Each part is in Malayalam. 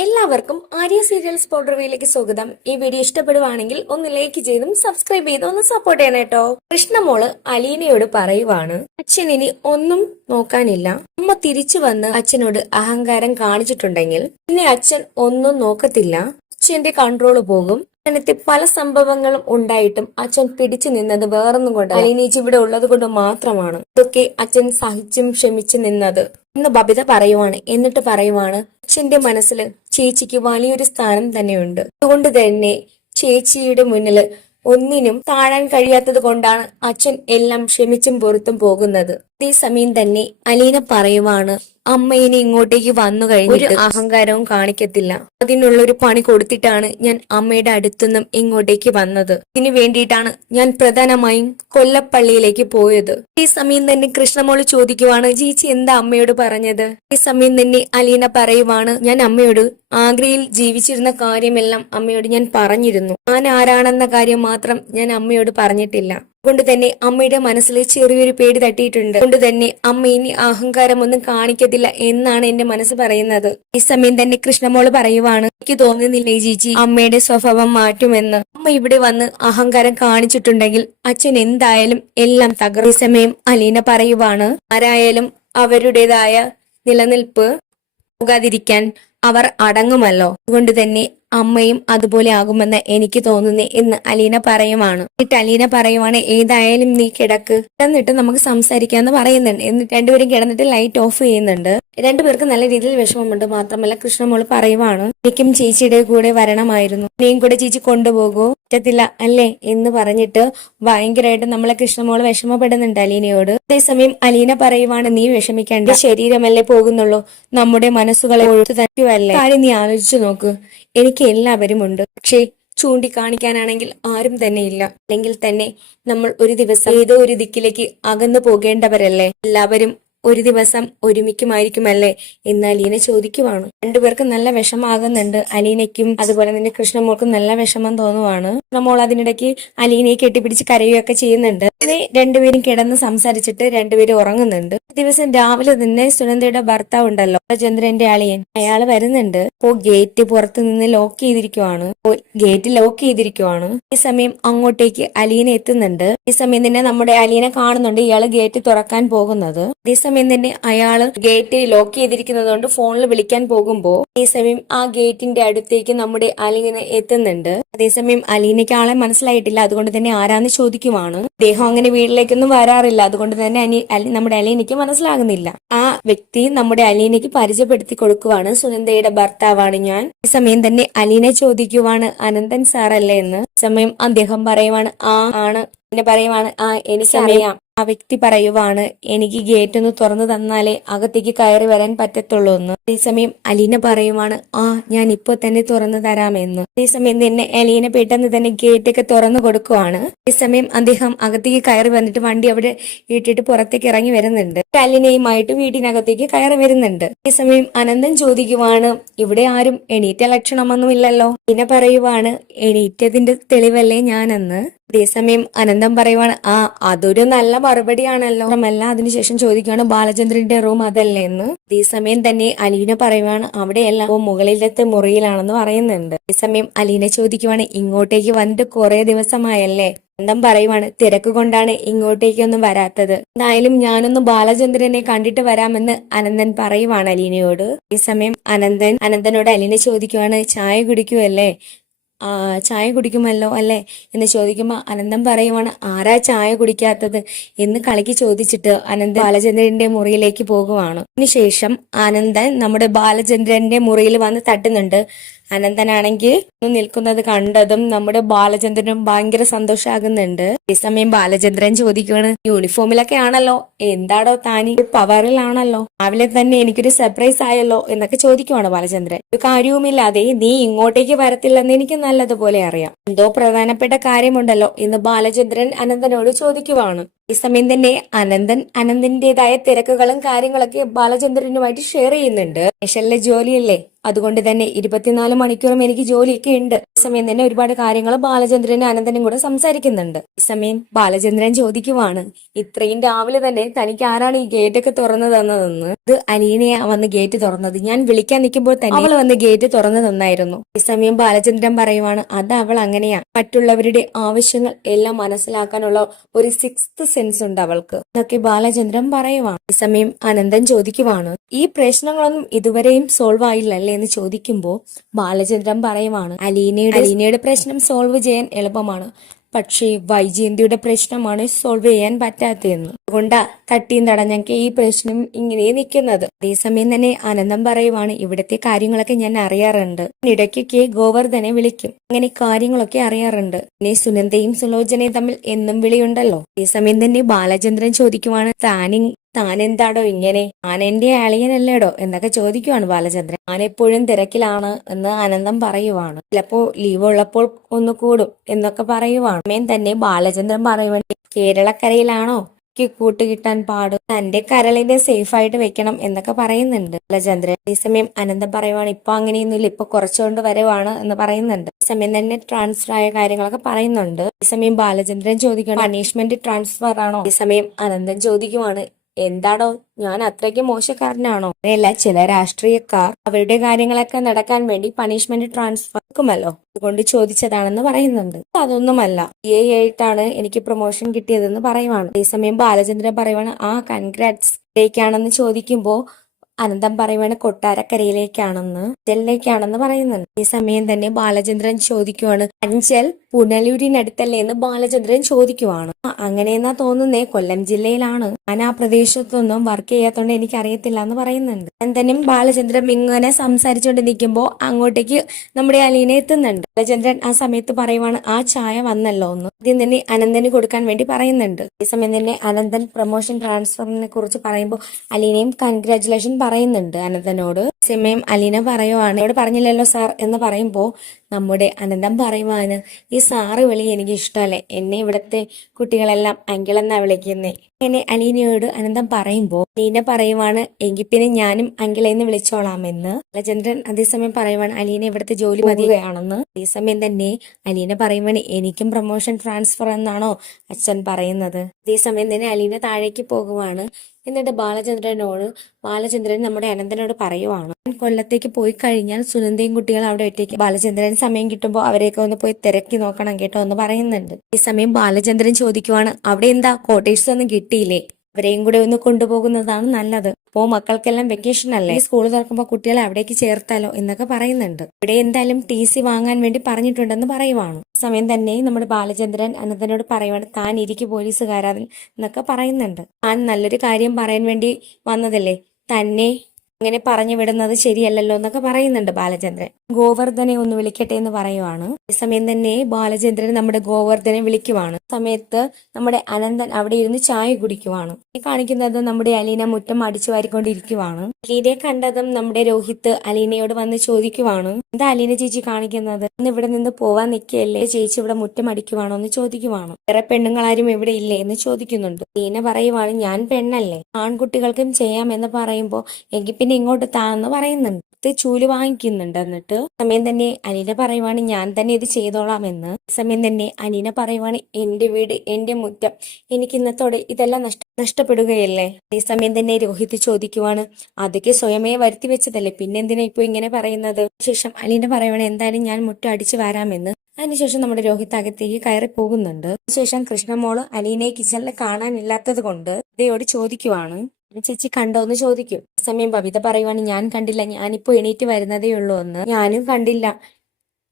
എല്ലാവർക്കും ആര്യ സീരിയൽസ് റിവ്യൂയിലേക്ക് സ്വാഗതം. ഈ വീഡിയോ ഇഷ്ടപ്പെടുവാണെങ്കിൽ ഒന്ന് ലൈക്ക് ചെയ്തും സബ്സ്ക്രൈബ് ചെയ്തും ഒന്ന് സപ്പോർട്ട് ചെയ്യണം കേട്ടോ. കൃഷ്ണമോള് അലീനയോട് പറയുവാണ്, അച്ഛൻ ഇനി ഒന്നും നോക്കാനില്ല. അമ്മ തിരിച്ചു വന്ന് അച്ഛനോട് അഹങ്കാരം കാണിച്ചിട്ടുണ്ടെങ്കിൽ പിന്നെ അച്ഛൻ ഒന്നും നോക്കത്തില്ല. അച്ഛന്റെ കൺട്രോള് പോകും. അങ്ങനത്തെ പല സംഭവങ്ങളും ഉണ്ടായിട്ടും അച്ഛൻ പിടിച്ചു നിന്നത് വേറൊന്നും കൊണ്ട് അലീനേച്ചി ഇവിടെ ഉള്ളത് കൊണ്ട് മാത്രമാണ്. ഇതൊക്കെ അച്ഛൻ സഹിച്ചും ക്ഷമിച്ചു നിന്നത് എന്ന് ബബിത പറയുവാണ്. എന്നിട്ട് പറയുവാണ്, അച്ഛന്റെ മനസ്സിൽ ചേച്ചിക്ക് വലിയൊരു സ്ഥാനം തന്നെയുണ്ട്. അതുകൊണ്ട് തന്നെ ചേച്ചിയുടെ മുന്നില് ഒന്നിനും താഴാൻ കഴിയാത്തത് കൊണ്ടാണ് അച്ഛൻ എല്ലാം ക്ഷമിച്ചും പൊറുത്തും പോകുന്നത്. അതേസമയം തന്നെ അലീന പറയുവാണ്, അമ്മ ഇനി ഇങ്ങോട്ടേക്ക് വന്നു കഴിഞ്ഞിട്ട് ഒരു അഹങ്കാരവും കാണിക്കത്തില്ല. അതിനുള്ളൊരു പണി കൊടുത്തിട്ടാണ് ഞാൻ അമ്മയുടെ അടുത്തുനിന്നും ഇങ്ങോട്ടേക്ക് വന്നത്. ഇതിനു വേണ്ടിയിട്ടാണ് ഞാൻ പ്രധാനമായും കൊല്ലപ്പള്ളിയിലേക്ക് പോയത്. ഈ സമയം തന്നെ കൃഷ്ണമോള് ചോദിക്കുവാണ്, ചേച്ചി എന്താ അമ്മയോട് പറഞ്ഞത്? ഈ സമയം തന്നെ അലീന പറയുവാണ്, ഞാൻ അമ്മയോട് ആഗ്രയിൽ ജീവിച്ചിരുന്ന കാര്യമെല്ലാം അമ്മയോട് ഞാൻ പറഞ്ഞിരുന്നു. ഞാൻ ആരാണെന്ന കാര്യം മാത്രം ഞാൻ അമ്മയോട് പറഞ്ഞിട്ടില്ല. അതുകൊണ്ട് തന്നെ അമ്മയുടെ മനസ്സിൽ ചെറിയൊരു പേടി തട്ടിയിട്ടുണ്ട്. അതുകൊണ്ട് തന്നെ അമ്മ ഇനി അഹങ്കാരം ഒന്നും കാണിക്കത്തില്ല എന്നാണ് എന്റെ മനസ്സ് പറയുന്നത്. ഈ സമയം തന്നെ കൃഷ്ണമോള് പറയുവാണ്, എനിക്ക് തോന്നുന്നില്ലേ ചേച്ചി അമ്മയുടെ സ്വഭാവം മാറ്റുമെന്ന്. അമ്മ ഇവിടെ വന്ന് അഹങ്കാരം കാണിച്ചിട്ടുണ്ടെങ്കിൽ അച്ഛൻ എന്തായാലും എല്ലാം തകർന്ന സമയം അലീന പറയുവാണ്, ആരായാലും അവരുടേതായ നിലനിൽപ്പ് പോകാതിരിക്കാൻ അവർ അടങ്ങുമല്ലോ. അതുകൊണ്ട് തന്നെ അമ്മയും അതുപോലെ ആകുമെന്ന് എനിക്ക് തോന്നുന്നേ എന്ന് അലീന പറയുവാണ്. എന്നിട്ട് അലീന പറയുവാണ്, ഏതായാലും നീ കിടക്ക്, കിടന്നിട്ട് നമുക്ക് സംസാരിക്കാന്ന് പറയുന്നുണ്ട്. എന്നിട്ട് രണ്ടുപേരും കിടന്നിട്ട് ലൈറ്റ് ഓഫ് ചെയ്യുന്നുണ്ട്. രണ്ടുപേർക്ക് നല്ല രീതിയിൽ വിഷമമുണ്ട്. മാത്രമല്ല കൃഷ്ണമോള് പറയുവാണ്, എനിക്കും ചേച്ചിയുടെ കൂടെ വരണമായിരുന്നു, നീയും കൂടെ ചേച്ചി കൊണ്ടുപോകൂ. പറ്റത്തില്ല അല്ലേ എന്ന് പറഞ്ഞിട്ട് ഭയങ്കരമായിട്ട് നമ്മളെ കൃഷ്ണമോള് വിഷമപ്പെടുന്നുണ്ട് അലീനയോട്. അതേസമയം അലീന പറയുവാണ്, നീ വിഷമിക്കേണ്ട, ശരീരമല്ലേ പോകുന്നുള്ളൂ, നമ്മുടെ മനസ്സുകളെ ഒഴുത്തു തരുവല്ലേ. കാര്യം നീ ആലോചിച്ചു നോക്ക്, എനിക്ക് എല്ലാവരും ഉണ്ട്, പക്ഷേ ചൂണ്ടിക്കാണിക്കാനാണെങ്കിൽ ആരും തന്നെ ഇല്ല. അല്ലെങ്കിൽ തന്നെ നമ്മൾ ഒരു ദിവസം ഏതോ ഒരു ദിക്കിലേക്ക് അകന്നു പോകേണ്ടവരല്ലേ. എല്ലാവരും ഒരു ദിവസം ഒരുമിക്കുമായിരിക്കുമല്ലേ എന്ന് അലീന ചോദിക്കുവാണ്. രണ്ടുപേർക്കും നല്ല വിഷമാകുന്നുണ്ട്. അലീനയ്ക്കും അതുപോലെ തന്നെ കൃഷ്ണമോൾക്കും നല്ല വിഷമം തോന്നുവാണ്. കൃഷ്ണമോൾ അതിനിടയ്ക്ക് അലീനയെ കെട്ടിപ്പിടിച്ച് കരയുകയൊക്കെ ചെയ്യുന്നുണ്ട്. രണ്ടുപേരും കിടന്ന് സംസാരിച്ചിട്ട് രണ്ടുപേരും ഉറങ്ങുന്നുണ്ട്. ദിവസം രാവിലെ തന്നെ സുനന്ദയുടെ ഭർത്താവ് ഉണ്ടല്ലോ, ചന്ദ്രന്റെ അളിയൻ, അയാള് വരുന്നുണ്ട്. അപ്പോ ഗേറ്റ് പുറത്തു നിന്ന് ലോക്ക് ചെയ്തിരിക്കുവാണ്. ഈ സമയം അങ്ങോട്ടേക്ക് അലീന എത്തുന്നുണ്ട്. ഈ സമയം തന്നെ നമ്മുടെ അലീന കാണുന്നുണ്ട് ഇയാള് ഗേറ്റ് തുറക്കാൻ പോകുന്നത്. അതേസമയം തന്നെ അയാള് ഗേറ്റ് ലോക്ക് ചെയ്തിരിക്കുന്നത് കൊണ്ട് ഫോണിൽ വിളിക്കാൻ പോകുമ്പോ അതേസമയം ആ ഗേറ്റിന്റെ അടുത്തേക്ക് നമ്മുടെ അലീന എത്തുന്നുണ്ട്. അതേസമയം അലീനയ്ക്ക് ആളെ മനസ്സിലായിട്ടില്ല. അതുകൊണ്ട് തന്നെ ആരാന്ന് ചോദിക്കുവാണ്. അദ്ദേഹം അങ്ങനെ വീട്ടിലേക്കൊന്നും വരാറില്ല. അതുകൊണ്ട് തന്നെ നമ്മുടെ അലീനയ്ക്ക് മനസ്സിലാകുന്നില്ല. ആ വ്യക്തി നമ്മുടെ അലീനയ്ക്ക് പരിചയപ്പെടുത്തി കൊടുക്കുവാണ്, സുനന്ദയുടെ ഭർത്താവാണ് ഞാൻ. ഈ സമയം തന്നെ അലീന ചോദിക്കുവാണ്, അനന്തൻ സാറല്ലേ എന്ന്. സമയം അദ്ദേഹം പറയുവാണ്, ആ ആണ്. പിന്നെ പറയുവാണ്, ആ എനിക്കറിയാം. ആ വ്യക്തി പറയുവാണ്, എനിക്ക് ഗേറ്റ് ഒന്ന് തുറന്നു തന്നാലേ അകത്തേക്ക് കയറി വരാൻ പറ്റത്തുള്ളൂ എന്ന്. അതേസമയം അലീന പറയുവാണ്, ആ ഞാൻ ഇപ്പൊ തന്നെ തുറന്നു തരാമെന്ന്. അതേസമയം തന്നെ അലീന പെട്ടെന്ന് തന്നെ ഗേറ്റ് ഒക്കെ തുറന്നു കൊടുക്കുവാണ്. അതേസമയം അദ്ദേഹം അകത്തേക്ക് കയറി വന്നിട്ട് വണ്ടി അവിടെ ഇട്ടിട്ട് പുറത്തേക്ക് ഇറങ്ങി വരുന്നുണ്ട്. അലീനയുമായിട്ട് വീട്ടിനകത്തേക്ക് കയറി വരുന്നുണ്ട്. അതേസമയം അനന്തൻ ചോദിക്കുവാണ്, ഇവിടെ ആരും എണീറ്റ ലക്ഷണമൊന്നും ഇല്ലല്ലോ. അലീന പറയുവാണ്, എണീറ്റതിന്റെ തെളിവല്ലേ ഞാനെന്ന്. അതേസമയം അനന്തം പറയുവാണ്, ആ അതൊരു നല്ല മറുപടിയാണല്ലോ. മാത്രമല്ല അതിനുശേഷം ചോദിക്കുകയാണ്, ബാലചന്ദ്രന്റെ റൂം അതല്ലേ എന്ന്. അതേസമയം തന്നെ അലീന പറയുവാണ്, അവിടെയല്ല, മുകളിലത്തെ മുറിയിലാണെന്ന് പറയുന്നുണ്ട്. അതേസമയം അലീന ചോദിക്കുവാണ്, ഇങ്ങോട്ടേക്ക് വന്നിട്ട് കുറെ ദിവസമായല്ലേ? അനന്തം പറയുവാണ്, തിരക്ക് കൊണ്ടാണ് ഇങ്ങോട്ടേക്കൊന്നും വരാത്തത്. എന്തായാലും ഞാനൊന്ന് ബാലചന്ദ്രനെ കണ്ടിട്ട് വരാമെന്ന് അനന്തൻ പറയുവാണ് അലീനയോട്. അതേസമയം അനന്തനോട് അലീന ചോദിക്കുവാണ്, ചായ കുടിക്കുമല്ലേ? ചായ കുടിക്കുമല്ലോ അല്ലെ എന്ന് ചോദിക്കുമ്പോ അനന്തം പറയുവാണ്, ആരാ ചായ കുടിക്കാത്തത് എന്ന് കളിക്ക് ചോദിച്ചിട്ട് അനന്തൻ ബാലചന്ദ്രന്റെ മുറിയിലേക്ക് പോകുവാണ്. അതിനുശേഷം അനന്തൻ നമ്മുടെ ബാലചന്ദ്രന്റെ മുറിയിൽ വന്ന് തട്ടുന്നുണ്ട്. അനന്തനാണെങ്കിൽ നിൽക്കുന്നത് കണ്ടതും നമ്മുടെ ബാലചന്ദ്രനും ഭയങ്കര സന്തോഷാകുന്നുണ്ട്. അതേസമയം ബാലചന്ദ്രൻ ചോദിക്കുകയാണ്, യൂണിഫോമിലൊക്കെ ആണല്ലോ, എന്താടോ താനി പവറിലാണല്ലോ, രാവിലെ തന്നെ എനിക്കൊരു സർപ്രൈസ് ആയല്ലോ എന്നൊക്കെ ചോദിക്കുവാണ് ബാലചന്ദ്രൻ. ഒരു കാര്യവുമില്ലാതെ നീ ഇങ്ങോട്ടേക്ക് വരത്തില്ലെന്ന് എനിക്ക് നല്ലതുപോലെ അറിയാം, എന്തോ പ്രധാനപ്പെട്ട കാര്യമുണ്ടല്ലോ എന്ന് ബാലചന്ദ്രൻ അനന്തനോട് ചോദിക്കുവാണ്. ഈ സമയം തന്നെ അനന്തന്റേതായ തിരക്കുകളും കാര്യങ്ങളൊക്കെ ബാലചന്ദ്രനുമായിട്ട് ഷെയർ ചെയ്യുന്നുണ്ട്. സ്റ്റേഷനിലെ ജോലിയല്ലേ, അതുകൊണ്ട് തന്നെ 24 മണിക്കൂറും എനിക്ക് ജോലിയൊക്കെ ഉണ്ട്. ഈ സമയം തന്നെ ഒരുപാട് കാര്യങ്ങൾ ബാലചന്ദ്രനും അനന്തനും കൂടെ സംസാരിക്കുന്നുണ്ട്. ഈ സമയം ബാലചന്ദ്രൻ ചോദിക്കുവാണ്, ഇത്രയും രാവിലെ തന്നെ തനിക്ക് ആരാണ് ഈ ഗേറ്റ് ഒക്കെ തുറന്നു തന്നതെന്ന്. ഇത് അലീനയാ വന്ന് ഗേറ്റ് തുറന്നത്, ഞാൻ വിളിക്കാൻ നിൽക്കുമ്പോൾ തന്നെ അവൾ വന്ന് ഗേറ്റ് തുറന്നു തന്നായിരുന്നു. ഈ സമയം ബാലചന്ദ്രൻ പറയുവാണ്, അത് അവൾ അങ്ങനെയാ, മറ്റുള്ളവരുടെ ആവശ്യങ്ങൾ എല്ലാം മനസ്സിലാക്കാനുള്ള ഒരു സിക്സ്ത് സെൻസ് ഉണ്ട് അവൾക്ക്. ഇതൊക്കെ ബാലചന്ദ്രൻ പറയുവാണ്. ഈ സമയം അനന്തൻ ചോദിക്കുവാണ്, ഈ പ്രശ്നങ്ങളൊന്നും ഇതുവരെയും സോൾവ് ആയില്ലല്ലേ എന്ന് ചോദിക്കുമ്പോൾ ബാലചന്ദ്രൻ പറയുവാണ്, അലീനയുടെ പ്രശ്നം സോൾവ് ചെയ്യാൻ എളുപ്പമാണ്, പക്ഷേ വൈജയന്തിയുടെ പ്രശ്നമാണ് സോൾവ് ചെയ്യാൻ പറ്റാത്തതെന്ന്. അതുകൊണ്ടാ തട്ടിയും തടഞ്ഞൊക്കെ ഈ പ്രശ്നം ഇങ്ങനെ നിൽക്കുന്നത്. അതേസമയം തന്നെ അനന്തം പറയുവാണ്, ഇവിടത്തെ കാര്യങ്ങളൊക്കെ ഞാൻ അറിയാറുണ്ട്, ഇടയ്ക്കൊക്കെ ഗോവർദ്ധനെ വിളിക്കും, അങ്ങനെ കാര്യങ്ങളൊക്കെ അറിയാറുണ്ട്. പിന്നെ സുനന്ദയും സുലോചനയും തമ്മിൽ എന്നും വിളിയുണ്ടല്ലോ. അതേസമയം തന്നെ ബാലചന്ദ്രൻ ചോദിക്കുവാണ്, താൻ എന്താടോ ഇങ്ങനെ, താൻ എന്റെ അളിയനല്ലേടോ എന്നൊക്കെ ചോദിക്കുവാണ് ബാലചന്ദ്രൻ. താൻ എപ്പോഴും തിരക്കിലാണ് എന്ന് അനന്തം പറയുവാണ്. ചിലപ്പോ ലീവ് ഉള്ളപ്പോൾ ഒന്ന് കൂടും എന്നൊക്കെ പറയുവാണ്. അമ്മയും തന്നെ ബാലചന്ദ്രൻ പറയുവാണ്, കേരളക്കരയിലാണോ കൂട്ട് കിട്ടാൻ പാട്, തന്റെ കരളിനെ സേഫ് ആയിട്ട് വെക്കണം എന്നൊക്കെ പറയുന്നുണ്ട് ബാലചന്ദ്രൻ. അതേസമയം അനന്തം പറയുവാണ്, ഇപ്പൊ അങ്ങനെയൊന്നുമില്ല, ഇപ്പൊ കുറച്ചുകൊണ്ട് വരവാണ് എന്ന് പറയുന്നുണ്ട്. ഈ സമയം തന്നെ ട്രാൻസ്ഫർ ആയ കാര്യങ്ങളൊക്കെ പറയുന്നുണ്ട്. ഈ സമയം ബാലചന്ദ്രൻ ചോദിക്കണം, പണിഷ്മെന്റ് ട്രാൻസ്ഫർ ആണോ? ഈ സമയം അനന്തൻ ചോദിക്കുവാണ്, എന്താടോ ഞാൻ അത്രയ്ക്ക് മോശക്കാരനാണോ? അങ്ങനെയല്ല, ചില രാഷ്ട്രീയക്കാർ അവരുടെ കാര്യങ്ങളൊക്കെ നടക്കാൻ വേണ്ടി പണിഷ്മെന്റ് ട്രാൻസ്ഫർ ആക്കുമല്ലോ, അതുകൊണ്ട് ചോദിച്ചതാണെന്ന് പറയുന്നുണ്ട്. അതൊന്നുമല്ല, ആയിട്ടാണ് എനിക്ക് പ്രൊമോഷൻ കിട്ടിയതെന്ന് പറയുവാണ്. അതേസമയം ബാലചന്ദ്രൻ പറയുവാണ്, കൺഗ്രാറ്റ്സ് ാണെന്ന് ചോദിക്കുമ്പോ അനന്തം പറയുവാണ്, കൊട്ടാരക്കരയിലേക്കാണെന്ന്, അഞ്ചലിലേക്കാണെന്ന് പറയുന്നുണ്ട്. ഈ സമയം തന്നെ ബാലചന്ദ്രൻ ചോദിക്കുവാണ്, അഞ്ചൽ പുനലൂരിനടുത്തല്ലേ എന്ന് ബാലചന്ദ്രൻ ചോദിക്കുവാണ്. അങ്ങനെയെന്നാ തോന്നുന്നേ, കൊല്ലം ജില്ലയിലാണ്, ഞാൻ ആ പ്രദേശത്തൊന്നും വർക്ക് ചെയ്യാത്തോണ്ട് എനിക്ക് അറിയത്തില്ല എന്ന് പറയുന്നുണ്ട്. അനന്തനും ബാലചന്ദ്രൻ ഇങ്ങനെ സംസാരിച്ചുകൊണ്ട് നിൽക്കുമ്പോ അങ്ങോട്ടേക്ക് നമ്മുടെ അലീന എത്തുന്നുണ്ട്. ബാലചന്ദ്രൻ ആ സമയത്ത് പറയുവാണ്, ആ ചായ വന്നല്ലോ എന്ന് ആദ്യം തന്നെ അനന്തന് കൊടുക്കാൻ വേണ്ടി പറയുന്നുണ്ട്. ഈ സമയം തന്നെ അനന്തൻ പ്രൊമോഷൻ ട്രാൻസ്ഫറിനെ കുറിച്ച് പറയുമ്പോൾ അലീനയും കൺഗ്രാറ്റുലേഷൻ പറയുന്നുണ്ട് അനന്തനോട്. സമയം അലീന പറയുവാണ്, എന്നോട് പറഞ്ഞില്ലല്ലോ സാർ എന്ന് പറയുമ്പോ നമ്മുടെ അനന്തം പറയുവാന്, ഈ സാറ് വിളി എനിക്ക് ഇഷ്ടമല്ലേ, എന്നെ ഇവിടുത്തെ കുട്ടികളെല്ലാം അങ്കിളെന്നാ വിളിക്കുന്നേ. എന്നെ അലീനയോട് അനന്തം പറയുമ്പോ അലീന പറയുവാണ്, എങ്കിൽ പിന്നെ ഞാനും അങ്കിളെന്ന് വിളിച്ചോളാമെന്ന്. ബാലചന്ദ്രൻ അതേസമയം പറയുവാണ്, അലീന ഇവിടുത്തെ ജോലി മതിയാണെന്ന്. അതേസമയം തന്നെ അലീന പറയുവാണ്, എനിക്കും പ്രൊമോഷൻ ട്രാൻസ്ഫർ എന്നാണോ അച്ഛൻ പറയുന്നത്. അതേസമയം തന്നെ അലീന താഴേക്ക് പോകുവാണ്. എന്നിട്ട് ബാലചന്ദ്രൻ നമ്മുടെ അനന്തനോട് പറയുവാണ്, കൊല്ലത്തേക്ക് പോയി കഴിഞ്ഞാൽ സുനന്ദയും കുട്ടികൾ അവിടെ ഒറ്റയ്ക്ക്, ബാലചന്ദ്രൻ സമയം കിട്ടുമ്പോൾ അവരെയൊക്കെ ഒന്ന് പോയി തിരക്കി നോക്കണം കേട്ടോ എന്ന് പറയുന്നുണ്ട്. ഈ സമയം ബാലചന്ദ്രൻ ചോദിക്കുവാണ്, അവിടെ എന്താ ക്വാർട്ടേഴ്സ് ഒന്നും കിട്ടിയില്ലേ, അവരെയും കൂടെ ഒന്ന് കൊണ്ടുപോകുന്നതാണ് നല്ലത്, അപ്പോ മക്കൾക്കെല്ലാം വെക്കേഷൻ അല്ലേ, സ്കൂൾ തുറക്കുമ്പോൾ കുട്ടികളെ അവിടേക്ക് ചേർത്താലോ എന്നൊക്കെ പറയുന്നുണ്ട്. ഇവിടെ എന്തായാലും TC വാങ്ങാൻ വേണ്ടി പറഞ്ഞിട്ടുണ്ടെന്ന് പറയുവാണ്. സമയം തന്നെ നമ്മുടെ ബാലചന്ദ്രൻ അനന്തനോട് പറയുവാണ്, താൻ ഇരിക്ക് പോലീസുകാരൻ എന്നൊക്കെ പറയുന്നുണ്ട്. താൻ നല്ലൊരു കാര്യം പറയാൻ വേണ്ടി വന്നതല്ലേ, തന്നെ അങ്ങനെ പറഞ്ഞു വിടുന്നത് ശരിയല്ലല്ലോ എന്നൊക്കെ പറയുന്നുണ്ട് ബാലചന്ദ്രൻ. ഗോവർദ്ധനെ ഒന്ന് വിളിക്കട്ടെ എന്ന് പറയുവാണ്. ഈ സമയം തന്നെ ബാലചന്ദ്രൻ നമ്മുടെ ഗോവർദ്ധനെ വിളിക്കുവാണ്. സമയത്ത് നമ്മുടെ അനന്തൻ അവിടെ ഇരുന്ന് ചായ കുടിക്കുവാണ്. ഈ കാണിക്കുന്നത് നമ്മുടെ അലീന മുറ്റം അടിച്ചു വാരിക്കൊണ്ടിരിക്കുവാണ്. അലീനയെ കണ്ടതും നമ്മുടെ രോഹിത്ത് അലീനയോട് വന്ന് ചോദിക്കുവാണ്, എന്താ അലീന ചേച്ചി കാണിക്കുന്നത്, ഇന്ന് ഇവിടെ നിന്ന് പോവാൻ നിൽക്കുകയല്ലേ, ചേച്ചി ഇവിടെ മുറ്റം അടിക്കുവാണോ എന്ന് ചോദിക്കുവാണ്. വേറെ പെണ്ണുങ്ങളാരും ഇവിടെ ഇല്ലേ എന്ന് ചോദിക്കുന്നുണ്ട്. അലീന പറയുവാണ്, ഞാൻ പെണ്ണല്ലേ, ആൺകുട്ടികൾക്കും ചെയ്യാമെന്ന് പറയുമ്പോ എങ്കിൽ പിന്നെ ഇങ്ങോട്ട് താന്ന് പറയുന്നുണ്ട്. ചൂല് വാങ്ങിക്കുന്നുണ്ട്. എന്നിട്ട് സമയം തന്നെ അലീന പറയുവാണ്, ഞാൻ തന്നെ ഇത് ചെയ്തോളാം എന്ന്. സമയം തന്നെ അലീന പറയുവാണ്, എന്റെ വീട്, എന്റെ മുറ്റം, എനിക്ക് ഇന്നത്തോടെ ഇതെല്ലാം നഷ്ടപ്പെടുകയല്ലേ. അതേസമയം തന്നെ രോഹിത് ചോദിക്കുവാണ്, അതൊക്കെ സ്വയമേ വരുത്തി വെച്ചതല്ലേ, പിന്നെന്തിനാ ഇപ്പൊ ഇങ്ങനെ പറയുന്നത്. ശേഷം അലീന പറയുവാണ്, എന്തായാലും ഞാൻ മുറ്റം അടിച്ചു വരാമെന്ന്. അതിനുശേഷം നമ്മുടെ രോഹിത് അകത്തേക്ക് കയറി പോകുന്നുണ്ട്. അതിനുശേഷം കൃഷ്ണമോള് അലീനയെ കിച്ചണിൽ കാണാനില്ലാത്തത് കൊണ്ട് ഇതയോട് ചോദിക്കുവാണ്, ചേച്ചി കണ്ടോ എന്ന് ചോദിക്കും. സമയം ബബിത പറയുവാണ്, ഞാൻ കണ്ടില്ല, ഞാനിപ്പോ എണീറ്റ് വരുന്നതേ ഉള്ളൂ എന്ന്. ഞാനും കണ്ടില്ല,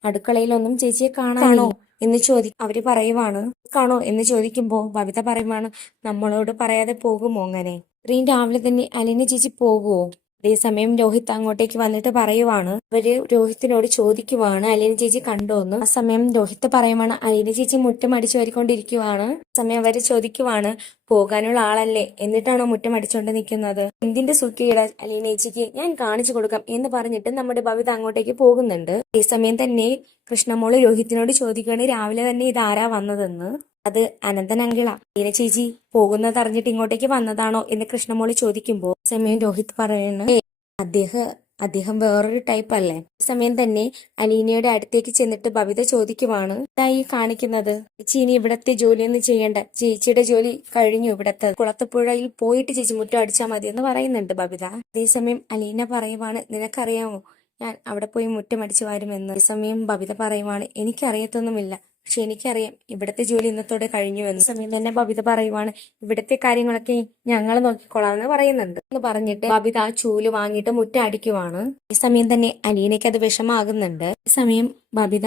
അടുക്കളയിലൊന്നും ചേച്ചിയെ കാണാനോ എന്ന് അവര് പറയുവാണ്. കാണോ എന്ന് ചോദിക്കുമ്പോ ബബിത പറയുവാണ്, നമ്മളോട് പറയാതെ പോകുമോ അങ്ങനെ, ഇത്രയും രാവിലെ തന്നെ അലീന ചേച്ചി പോകുവോ. അതേസമയം രോഹിത് അങ്ങോട്ടേക്ക് വന്നിട്ട് പറയുവാണ്, അവര് രോഹിത്തിനോട് ചോദിക്കുവാണ്, അലീന ചേച്ചി കണ്ടോന്ന്. ആ സമയം രോഹിത്ത് പറയുവാണ്, അലീന ചേച്ചി മുറ്റം അടിച്ചു വരിക്കൊണ്ടിരിക്കുവാണ്. സമയം അവര് ചോദിക്കുവാണ്, പോകാനുള്ള ആളല്ലേ, എന്നിട്ടാണോ മുറ്റം അടിച്ചോണ്ട് നിൽക്കുന്നത്, എന്തിന്റെ സുഖിയുടെ അലീന ചേച്ചിക്ക് ഞാൻ കാണിച്ചു കൊടുക്കാം എന്ന് പറഞ്ഞിട്ട് നമ്മുടെ ബബിത അങ്ങോട്ടേക്ക് പോകുന്നുണ്ട്. ഈ സമയം തന്നെ കൃഷ്ണമോള് രോഹിത്തിനോട് ചോദിക്കുകയാണ്, രാവിലെ തന്നെ ഇതാരാ വന്നതെന്ന്. അത് അനന്തൻ അങ്കിളാ. അലീന ചേച്ചി പോകുന്നത് അറിഞ്ഞിട്ട് ഇങ്ങോട്ടേക്ക് വന്നതാണോ എന്ന് കൃഷ്ണമോള് ചോദിക്കുമ്പോ സമയം രോഹിത് പറയുന്നു, അദ്ദേഹം അദ്ദേഹം വേറൊരു ടൈപ്പ് അല്ലേ. ഈ സമയം തന്നെ അലീനയുടെ അടുത്തേക്ക് ചെന്നിട്ട് ബബിത ചോദിക്കുവാണ്, ഇതായി കാണിക്കുന്നത് ചേച്ചി ഇനി ഇവിടത്തെ ജോലിയൊന്നും ചെയ്യണ്ട, ചേച്ചിയുടെ ജോലി കഴിഞ്ഞു, ഇവിടത്തെ കുളത്തുപുഴയിൽ പോയിട്ട് ചേച്ചി മുറ്റം അടിച്ചാൽ മതി എന്ന് പറയുന്നുണ്ട് ബബിത. അതേസമയം അലീന പറയുവാണ്, നിനക്കറിയാമോ ഞാൻ അവിടെ പോയി മുറ്റം അടിച്ചു വരുമെന്ന്. അതേസമയം ബബിത പറയുവാണ്, എനിക്കറിയത്തൊന്നുമില്ല, പക്ഷെ എനിക്കറിയാം ഇവിടത്തെ ജോലി ഇന്നത്തോടെ കഴിഞ്ഞുവെന്ന്. സമയം തന്നെ ബബിത പറയുവാണ്, ഇവിടത്തെ കാര്യങ്ങളൊക്കെ ഞങ്ങൾ നോക്കിക്കോളാം എന്ന് പറയുന്നുണ്ട്. എന്ന് പറഞ്ഞിട്ട് ബബിത ആ ചൂല് വാങ്ങിയിട്ട് മുറ്റം അടിക്കുവാണ്. ഈ സമയം തന്നെ അലീനയ്ക്ക് അത് വിഷമാകുന്നുണ്ട്. ഈ സമയം ബബിത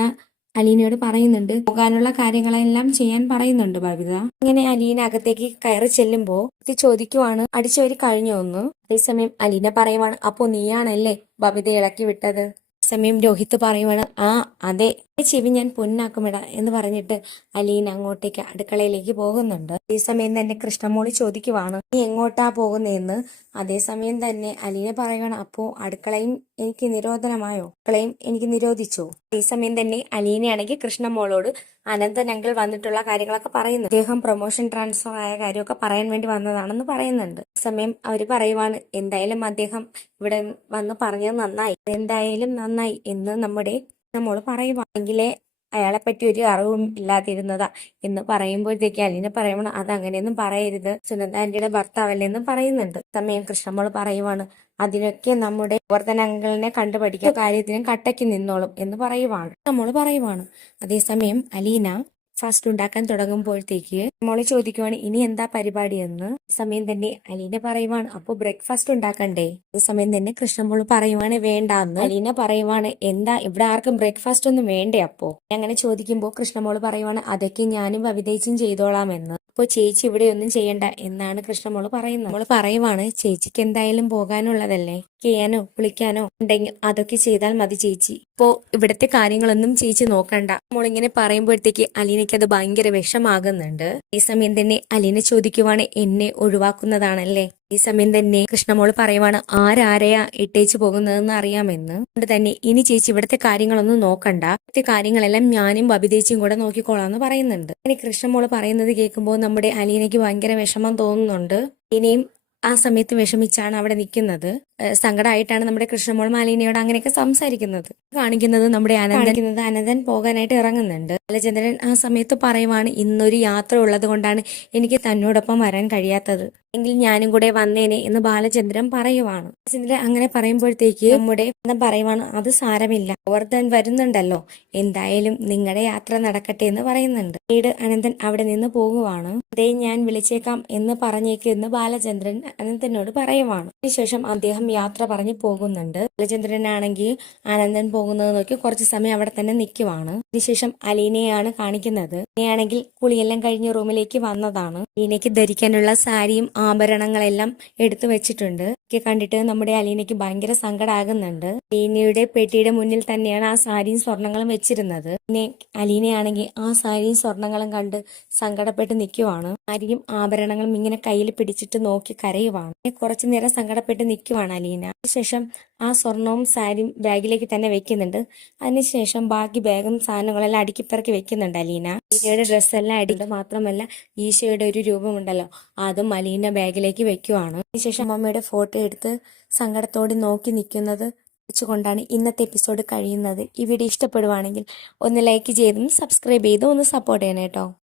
അലീനയോട് പറയുന്നുണ്ട്, പോകാനുള്ള കാര്യങ്ങളെല്ലാം ചെയ്യാൻ പറയുന്നുണ്ട് ബബിത. ഇങ്ങനെ അലീന അകത്തേക്ക് കയറി ചെല്ലുമ്പോ ചോദിക്കുവാണ്, അടിച്ചവര് കഴിഞ്ഞോ ഒന്ന്. അതേസമയം അലീന പറയുവാണ്, അപ്പോ നീയാണല്ലേ ബബിത ഇളക്കി വിട്ടത്. സമയം രോഹിത് പറയുവാണ്, ആ അതെ, ചെവി ഞാൻ പൊന്നാക്കുമിട എന്ന് പറഞ്ഞിട്ട് അലീന അങ്ങോട്ടേക്ക് അടുക്കളയിലേക്ക് പോകുന്നുണ്ട്. അതേസമയം തന്നെ കൃഷ്ണമോളി ചോദിക്കുവാണ്, നീ എങ്ങോട്ടാ പോകുന്നതെന്ന്. അതേസമയം തന്നെ അലീന പറയുവാണ്, അപ്പോ അടുക്കളയും എനിക്ക് നിരോധനമായോ, അടുക്കളയും എനിക്ക് നിരോധിച്ചോ. അതേസമയം തന്നെ അലീനയാണെങ്കിൽ കൃഷ്ണമോളോട് അനന്തൻ അങ്കിൾ വന്നിട്ടുള്ള കാര്യങ്ങളൊക്കെ പറയുന്നു. അദ്ദേഹം പ്രൊമോഷൻ ട്രാൻസ്ഫർ ആയ കാര്യമൊക്കെ പറയാൻ വേണ്ടി വന്നതാണെന്ന് പറയുന്നുണ്ട്. സമയം അവര് പറയുവാണ്, എന്തായാലും അദ്ദേഹം ഇവിടെ വന്ന് പറഞ്ഞത് നന്നായി, എന്തായാലും നന്നായി എന്ന് നമ്മുടെ നമ്മള് പറയുവാണെങ്കിലേ അയാളെ പറ്റി ഒരു അറിവും ഇല്ലാതിരുന്നതാ എന്ന് പറയുമ്പോഴത്തേക്ക് അലീന പറയുവാണ്, അത് അങ്ങനെയൊന്നും പറയരുത്, സുനന്ദ ആന്റിയുടെ ഭർത്താവല്ലേ എന്ന് പറയുന്നുണ്ട്. സമയം കൃഷ്ണമോള് പറയുവാണ്, അതിനൊക്കെ നമ്മുടെ ഗോവർദ്ധൻ അങ്കിളിനെ കണ്ടുപഠിക്കുക, കാര്യത്തിനും കട്ടയ്ക്ക് നിന്നോളും എന്ന് പറയുവാണ് നമ്മള് പറയുവാണ്. അതേസമയം അലീന ഫാസ്റ്റ് ഉണ്ടാക്കാൻ തുടങ്ങുമ്പോഴത്തേക്ക് മോള് ചോദിക്കുവാണ്, ഇനി എന്താ പരിപാടി എന്ന്. സമയം തന്നെ അലീന പറയുവാണ്, അപ്പൊ ബ്രേക്ക്ഫാസ്റ്റ് ഉണ്ടാക്കണ്ടേ. ഈ സമയം തന്നെ കൃഷ്ണമോള് പറയുവാണ്, വേണ്ടാന്ന്. അലീന പറയുവാണ്, എന്താ ഇവിടെ ആർക്കും ബ്രേക്ക്ഫാസ്റ്റ് ഒന്നും വേണ്ടേ. അപ്പോ അങ്ങനെ ചോദിക്കുമ്പോ കൃഷ്ണമോള് പറയുവാണ്, അതൊക്കെ ഞാനും ബബിതേച്ചും ചെയ്തോളാമെന്ന്. അപ്പൊ ചേച്ചി ഇവിടെ ഒന്നും ചെയ്യണ്ട എന്നാണ് കൃഷ്ണമോള് പറയുന്നത്. മോള് പറയുവാണ്, ചേച്ചിക്ക് എന്തായാലും പോകാനുള്ളതല്ലേ, ചെയ്യാനോ കുളിക്കാനോ ഉണ്ടെങ്കിൽ അതൊക്കെ ചെയ്താൽ മതി ചേച്ചി, ഇപ്പോ ഇവിടത്തെ കാര്യങ്ങളൊന്നും ചേച്ചി നോക്കണ്ട. മോളിങ്ങനെ പറയുമ്പോഴത്തേക്ക് അലീനയ്ക്ക് അത് ഭയങ്കര വിഷമാകുന്നുണ്ട്. ഈ സമയം തന്നെ അലീന ചോദിക്കുവാണ്, എന്നെ ഒഴിവാക്കുന്നതാണല്ലേ. ഈ സമയം തന്നെ കൃഷ്ണമോള് പറയുവാണ്, ആരാരെയാ ഇട്ടേച്ചു പോകുന്നതെന്ന് അറിയാമെന്ന്. അതുകൊണ്ട് തന്നെ ഇനി ചേച്ചി ഇവിടുത്തെ കാര്യങ്ങളൊന്നും നോക്കണ്ട, ഇവിടുത്തെ കാര്യങ്ങളെല്ലാം ഞാനും ബബിതേച്ചിയും കൂടെ നോക്കിക്കോളാന്ന് പറയുന്നുണ്ട്. ഇനി കൃഷ്ണമോള് പറയുന്നത് കേൾക്കുമ്പോൾ നമ്മുടെ അലീനയ്ക്ക് ഭയങ്കര വിഷമം തോന്നുന്നുണ്ട്. ഇനിയും ആ സമയത്ത് വിഷമിച്ചാണ് അവിടെ നിൽക്കുന്നത്. സങ്കടമായിട്ടാണ് നമ്മുടെ കൃഷ്ണമോൾ മാലിനിയോട് അങ്ങനെയൊക്കെ സംസാരിക്കുന്നത്. കാണിക്കുന്നത് നമ്മുടെ അനന്തൻ പോകാനായിട്ട് ഇറങ്ങുന്നുണ്ട്. ബാലചന്ദ്രൻ ആ സമയത്ത് പറയുവാണ്, ഇന്നൊരു യാത്ര ഉള്ളത് കൊണ്ടാണ് എനിക്ക് തന്നോടൊപ്പം വരാൻ കഴിയാത്തത്, എങ്കിൽ ഞാനും കൂടെ വന്നേനെ എന്ന് ബാലചന്ദ്രൻ പറയുവാണ്. ബാലചന്ദ്രൻ അങ്ങനെ പറയുമ്പോഴത്തേക്ക് നമ്മുടെ പറയുവാണ്, അത് സാരമില്ല, ഗോവർദ്ധൻ വരുന്നുണ്ടല്ലോ, എന്തായാലും നിങ്ങളുടെ യാത്ര നടക്കട്ടെ എന്ന് പറയുന്നുണ്ട്. പിന്നീട് അനന്തൻ അവിടെ നിന്ന് പോകുവാണ്. അതേ ഞാൻ വിളിച്ചേക്കാം എന്ന് പറഞ്ഞേക്ക് എന്ന് ബാലചന്ദ്രൻ അനന്തനോട് പറയുവാണ്. അതിനുശേഷം അദ്ദേഹം യാത്ര പറഞ്ഞു പോകുന്നുണ്ട്. ബാലചന്ദ്രനാണെങ്കിൽ അനന്തൻ പോകുന്നത് നോക്കി കുറച്ചു സമയം അവിടെ തന്നെ നിൽക്കുവാണ്. അതിനുശേഷം അലീനയാണ് കാണിക്കുന്നത്. അലീനയാണെങ്കിൽ കുളിയെല്ലാം കഴിഞ്ഞ് റൂമിലേക്ക് വന്നതാണ്. അലീനയ്ക്ക് ധരിക്കാനുള്ള സാരിയും ആഭരണങ്ങളെല്ലാം എടുത്തു വെച്ചിട്ടുണ്ട്. ഒക്കെ കണ്ടിട്ട് നമ്മുടെ അലീനയ്ക്ക് ഭയങ്കര സങ്കടമാകുന്നുണ്ട്. അലീനയുടെ പെട്ടിയുടെ മുന്നിൽ തന്നെയാണ് ആ സാരിയും സ്വർണങ്ങളും വെച്ചിരുന്നത്. പിന്നെ അലീനയാണെങ്കിൽ ആ സാരിയും സ്വർണങ്ങളും കണ്ട് സങ്കടപ്പെട്ട് നിൽക്കുവാണ്. സാരിയും ആഭരണങ്ങളും ഇങ്ങനെ കയ്യിൽ പിടിച്ചിട്ട് നോക്കി കരയുവാണ്. കുറച്ചു നേരം സങ്കടപ്പെട്ട് നിൽക്കുവാണ് അലീന. അതിനുശേഷം ആ സ്വർണവും സാരിയും ബാഗിലേക്ക് തന്നെ വെക്കുന്നുണ്ട്. അതിനുശേഷം ബാക്കി ബാഗും സാധനങ്ങളെല്ലാം അടുക്കിപ്പിറക്കി വെക്കുന്നുണ്ട് അലീന. അലീനയുടെ ഡ്രസ്സെല്ലാം അടിയിട്ട് മാത്രമല്ല ഈശോയുടെ ഒരു രൂപമുണ്ടല്ലോ അതും അലീന ബാഗിലേക്ക് വെക്കുവാണ്. അതിനുശേഷം അമ്മമ്മയുടെ ഫോട്ടോ എടുത്ത് സങ്കടത്തോടെ നോക്കി നിൽക്കുന്നത് വെച്ചുകൊണ്ടാണ് ഇന്നത്തെ എപ്പിസോഡ് കഴിയുന്നത്. ഈ വീഡിയോ ഇഷ്ടപ്പെടുവാണെങ്കിൽ ഒന്ന് ലൈക്ക് ചെയ്തും സബ്സ്ക്രൈബ് ചെയ്തും ഒന്ന് സപ്പോർട്ട് ചെയ്യണം കേട്ടോ.